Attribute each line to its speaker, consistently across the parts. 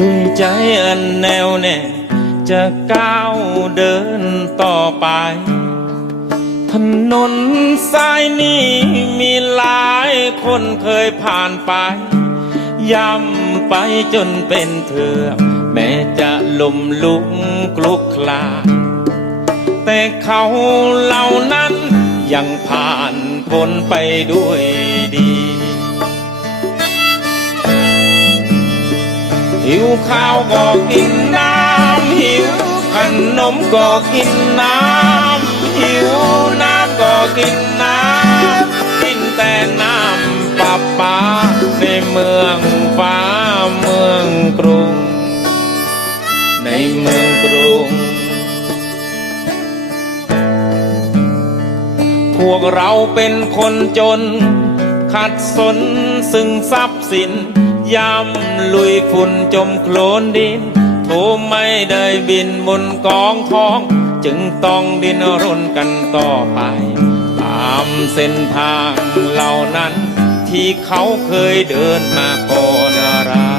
Speaker 1: ด้วยใจอันแน่วแน่ จะก้าวเดินต่อไป ถนนสายนี้มีหลายคนเคยผ่านไป ย่ำไปจนเป็นเถือแม้จะลมลุกคลุกคลาแต่เขาเหล่านั้นยังผ่านพ้นไปด้วยดี หิวข้าวก็กินน้ำหิวขนมก็กินน้ำหิวน้ำก็กินน้ำกินแต่น้ำปลาปาในเมืองฟ้าเมืองกรุง ในเมืองกรุง พวกเราเป็นคนจน ขัดสนซึ่งทรัพย์สิน ย่ำลุยฝุ่นจมโคลนดินโทไม่ได้บินบนกองทอง จึงต้องดินรนกันต่อไป ตามเส้นทางเหล่านั้น ที่เขาเคยเดินมาก่อนเรา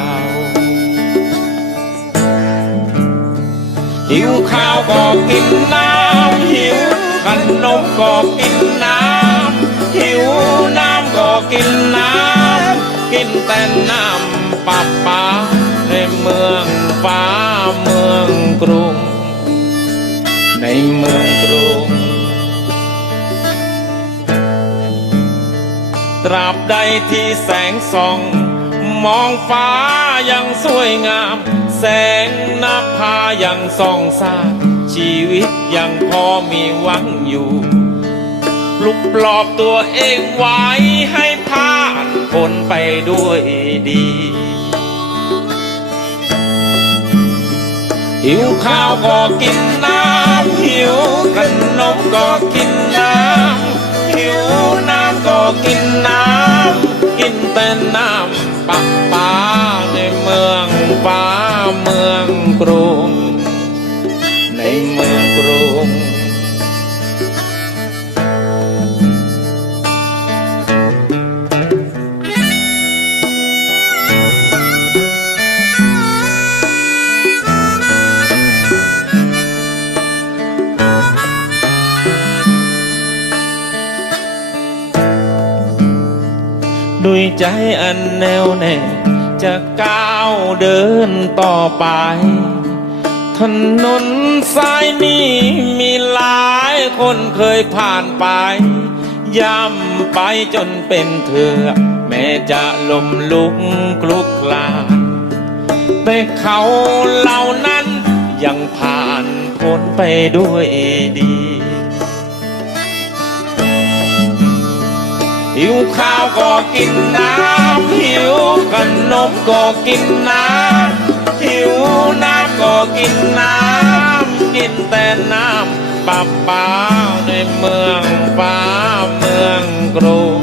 Speaker 1: หิวข้าวก็กินน้ำหิวขนมก็กินน้ำหิวน้ำก็กินน้ำกินแต่น้ำ ปับปาในเมืองฟ้าเมืองกรุง ในเมืองกรุง ตราบใดที่แสงส่อง มองฟ้ายังสวยงาม แสงนภายังส่องสาชีวิตยังพอมีหวังอยู่ ลุกปลอบตัวเองไว้ให้ผ่านพ้นไปด้วยดี หิวข้าวก็กินน้ำหิวขนมก็กินน้ำหิวน้ำก็กินน้ำกินแต่น้ำปักปาในเมืองฟ้าเมืองกรุง ด้วยใจอันแน่วแน่ จะก้าวเดินต่อไป ถนนสายนี้มีหลายคนเคยผ่านไป ย่ำไปจนเป็นเถือแม้จะลมลุกคลุกคลาน แต่เขาเหล่านั้นยังผ่านพ้นไปด้วยดี หิวข้าวก็กินน้ำหิวขนมก็กินน้ำหิวน้ำก็กินน้ำกินแต่น้ำปับปาในเมืองฟ้าเมืองกรุง